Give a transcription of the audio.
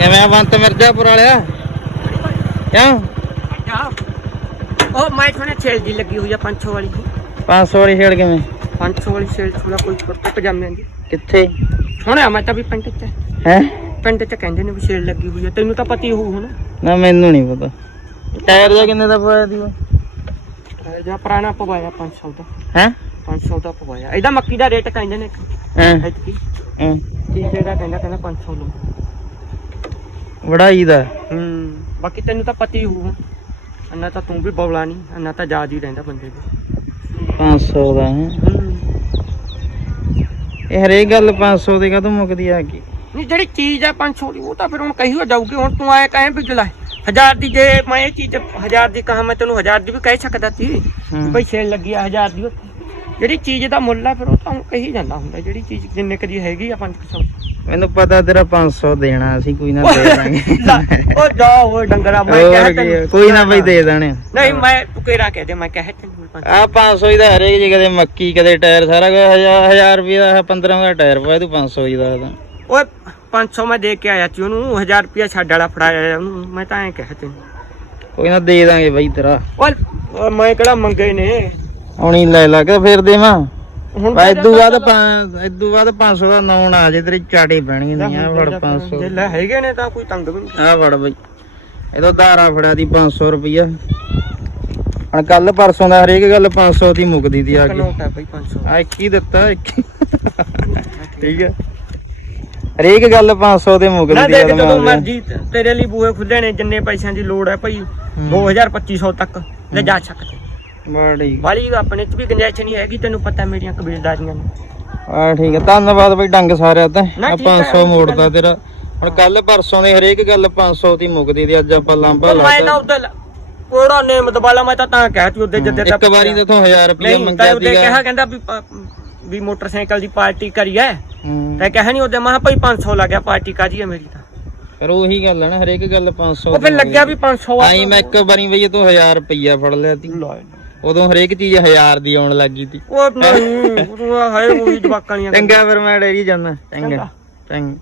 ਕਿਵੇਂ ਆ ਬੰਤ ਮਿਰਜ਼ਾਪੁਰ ਵਾਲਿਆ? ਕਿਉਂ? ਉਹ ਮੈਂ ਸੁਣਿਆ ਛੇਲ ਜੀ ਲੱਗੀ ਹੋਈ ਆ 500 ਵਾਲੀ 500 ਵਾਲੀ ਛੇੜ ਕਿਵੇਂ? 500 ਵਾਲੀ ਛੇਲ ਥੋੜਾ ਕੋਈ ਕੁੜਤੇ ਪਜਾਮਿਆਂ ਦੀ। ਕਿੱਥੇ? ਸੁਣਿਆ ਮੈਂ ਤਾਂ ਵੀ ਪਿੰਡ ਚ। ਹੈ? ਪਿੰਡ ਚ ਕਹਿੰਦੇ ਨੇ ਵੀ ਛੇਲ ਲੱਗੀ ਹੋਈ ਆ ਤੈਨੂੰ ਤਾਂ ਪਤਾ ਹੀ ਹੋਊ ਹੁਣ। ਨਾ ਮੈਨੂੰ ਨਹੀਂ ਪਤਾ। ਟਾਇਰ ਜਾਂ ਕਿੰਨੇ ਦਾ ਪਾਇਆ ਦੀ ਜਾਂ ਪੁਰਾਣਾ ਪਵਾਇਆ 500 ਦਾ। ਹੈ? 500 ਦਾ ਪਵਾਇਆ। ਇਹਦਾ ਮੱਕੀ ਦਾ ਰੇਟ ਕਹਿੰਦੇ ਨੇ ਹਾਂ? ਐਤਕੀ ਹਾਂ। ਦਾ ਕਹਿੰਦਾ ਕਹਿੰਦਾ 500 ਲਓ। ਵੜਾਈ ਦਾ। ਹੂੰ ਬਾਕੀ ਤੈਨੂੰ ਤਾਂ ਪਤਾ ਹੀ ਹੋਊ। ਅੰਨਾ ਤਾਂ ਤੂੰ ਵੀ ਬੌਲਾ ਨਹੀਂ ਅੰਨਾ ਤਾਂ ਯਾਦ ਹੀ ਰਹਿੰਦਾ ਬੰਦੇ ਦੇ। 500 ਦਾ ਹੈ? ਇਹ ਹਰੇਕ ਗੱਲ 500 ਦੀ ਕਦੋਂ ਮੁੱਕਦੀ ਆ ਕੀ ਨਹੀਂ ਜਿਹੜੀ ਚੀਜ਼ ਆ 500 ਦੀ ਉਹ ਤਾਂ ਫਿਰ ਹੁਣ ਕਹੀ ਹੋ ਜਾਊਗੀ। ਹੁਣ ਤੂੰ ਆਏ ਕਹੇ ਵੀ ਜਲਾ ਹਜ਼ਾਰ ਦੀ ਜੇ ਮੈਂ ਇਹ ਚੀਜ਼ ਹਜ਼ਾਰ ਦੀ ਕਹਾ ਮੈਂ ਤੈਨੂੰ ਹਜ਼ਾਰ ਦੀ ਵੀ ਕਹਿ ਸਕਦਾ ਸੀ। ਬਈ ਛੇਲ ਲੱਗੀ ਆ ਹਜ਼ਾਰ ਦੀ। ਜਿਹੜੀ ਚੀਜ਼ ਦਾ ਮੁੱਲ ਆ ਫਿਰ ਉਹ ਤਾਂ ਕਹੀ ਜਾਂਦਾ ਹੁੰਦਾ ਜਿਹੜੀ ਚੀਜ਼ ਜਿੰਨੇ ਕਦੀ ਹੈਗੀ ਆ 500 ਮੈਨੂੰ ਪਤਾ ਤੇਰਾ 500 ਦੇਣਾ ਅਸੀਂ ਕੋਈ ਨਾ ਦੇ ਦਾਂਗੇ। ਉਹ ਜਾ ਓਏ ਡੰਗਰਾ ਮੈਂ ਕਹਿ ਤੈਨੂੰ। ਕੋਈ ਨਾ ਬਈ ਦੇ ਦੇਣੇ। ਨਹੀਂ ਮੈਂ ਤੂੰ ਕਿਹੜਾ ਕਹਿ ਦੇ ਮੈਂ ਕਹਿ ਤੈਨੂੰ ਆ 500 ਦਾ ਹਰੇਕ ਜੀ ਕਦੇ ਮੱਕੀ ਕਦੇ ਟਾਇਰ ਸਾਰਾ ਕੁਝ 1000 ਰੁਪਏ ਦਾ 15 ਦਾ ਟਾਇਰ ਪਾਇਆ ਤੂੰ 500 ਹੀ ਦਾ ਓਏ 500 ਮੈਂ ਦੇ ਕੇ ਆਇਆ ਸੀ ਉਹਨੂੰ 1000 ਰੁਪਿਆ ਛੱਡ ਵਾਲਾ ਫੜਾਇਆ ਉਹਨੂੰ ਮੈਂ ਤਾਂ ਐਂ ਕਹਿ ਤੈਨੂੰ। ਕੋਈ ਨਾ ਦੇ ਦਾਂਗੇ ਬਈ ਤੇਰਾ। ਓਏ ਮੈਂ ਕਿਹੜਾ ਮੰਗੇ ਨੇ? ਹੁਣੀ ਲੈ ਲਾ ਕੇ ਫੇਰ ਦੇਵਾਂ। ਹੁਣ ਬਾ ਇਦੋਂ ਬਾਅਦ ਪੰ- ਇਦੋਂ ਬਾਅਦ 500 ਦਾ ਨੌਨ ਆ ਜੇ ਤੇਰੀ ਚਾਟੇ ਪੈਣਗੇ ਨਹੀਂ ਆ ਫੜ 500 ਜੇ ਲੈ ਹੈਗੇ ਨੇ ਤਾਂ ਕੋਈ ਤੰਗ ਵੀ ਨਹੀਂ। ਆ ਫੜ ਬਈ। ਇਹਦਾ ਧਾਰਾ ਫੜਾ ਦੀ 500 ਰੁਪਈਆ। ਹੁਣ ਕੱਲ ਪਰਸੋਂ ਦਾ ਹਰੇਕ ਗੱਲ 500 ਦੀ ਮੁੱਕਦੀ ਦੀ ਆ ਇੱਕ ਗਈ ਨੋਟ ਹੈ ਬਈ 500 ਆ ਇੱਕ ਹੀ ਦਿੱਤਾ ਇੱਕ ਹੀ। ਠੀਕ ਹੈ ਹਰੇਕ ਗੱਲ 500 ਦੇ ਨਾ ਮੁੱਕਦੀ ਦੀ ਦੇਖ ਆ ਜਦੋਂ ਮਰਜ਼ੀ ਤੇਰੇ ਲਈ ਬੂਹੇ ਖੁੱਲੇ ਨੇ ਜਿੰਨੇ ਪੈਸਿਆਂ ਦੀ ਲੋੜ ਹੈ। ਭਾਈ 2000 2500 ਤੱਕ ਲੈ ਜਾ ਸਕਦੇ ਬੜੀ ਵਾਲੀ ਆਪਣੇ ਚ ਵੀ ਗੁੰਜਾਇਸ਼ ਨਹੀਂ ਹੈਗੀ ਤੈਨੂੰ ਪਤਾ ਮੇਰੀਆਂ ਕਬੀਲਦਾਰੀਆਂ ਨੇ। ਆ ਠੀਕ ਹੈ ਧੰਨਵਾਦ ਬਈ ਡੰਗ ਸਾਰਿਆਂ ਤੇ ਨਾ ਆ ਠੀਕ ਹੈ, 500 ਉਹ ਮੋੜਦਾ ਤੇਰਾ। ਹੁਣ ਕੱਲ ਪਰਸੋਂ ਦੀ ਹਰੇਕ ਗੱਲ 500 ਦੀ ਮੁੱਕਦੀ ਦੀ ਅੱਜ ਆਪਾਂ ਲਾਂਭਾ ਉਹ ਮੈਂ ਨਾ ਲਾਤਾ ਉਧਰ ਕੋੜਾ ਨੇਮਤ ਵਾਲਾ ਮੈਂ ਤਾਂ ਤਾਂ ਕਹਿ ਤੀ ਉਹਦੇ ਜਿੱਦੇ ਇੱਕ ਵਾਰੀ ਤਾਂ ਤੋਂ 1000 ਰੁਪਏ ਨਹੀਂ ਤਾਂ ਮੰਗਿਆ ਸੀਗਾ। ਕਿਹਾ ਕਹਿੰਦਾ ਵੀ ਵੀ ਮੋਟਰਸਾਈਕਲ ਦੀ ਪਾਰਟੀ ਕਰੀਏ। ਹੂੰ। ਤੇ ਕਿਹਾ ਨਹੀਂ ਉਹਦੇ ਮੈਂ ਭਾਈ 500 ਲੱਗਿਆ ਪਾਰਟੀ ਕਾਜੀ ਹੈ ਮੇਰੀ ਤਾਂ। ਪਰ ਉਹੀ ਗੱਲ ਹੈ ਨਾ ਹਰੇਕ ਗੱਲ 500 ਉਹ ਫਿਰ ਲੱਗਿਆ ਵੀ 500 ਆ ਆਈ ਮੈਂ ਇੱਕ ਵਾਰੀ ਬਈ ਤੂੰ 1000 ਰੁਪਈਆ ਫੜ ਲਿਆ ਤੀ। ਉਦੋਂ ਹਰੇਕ ਚੀਜ਼ 1000 ਦੀ ਆਉਣ ਲੱਗੀ ਤੀ ਉਹ ਨਹੀਂ ਉਹ ਹੈ ਉਹੀ ਜਵਾਕਾਂ ਦੀਆਂ ਚੰਗਾ ਫਿਰ ਮੈਂ ਡੇਰੀ ਜਾਂਦਾ ਚੰਗਾ। ਚੰਗਾ।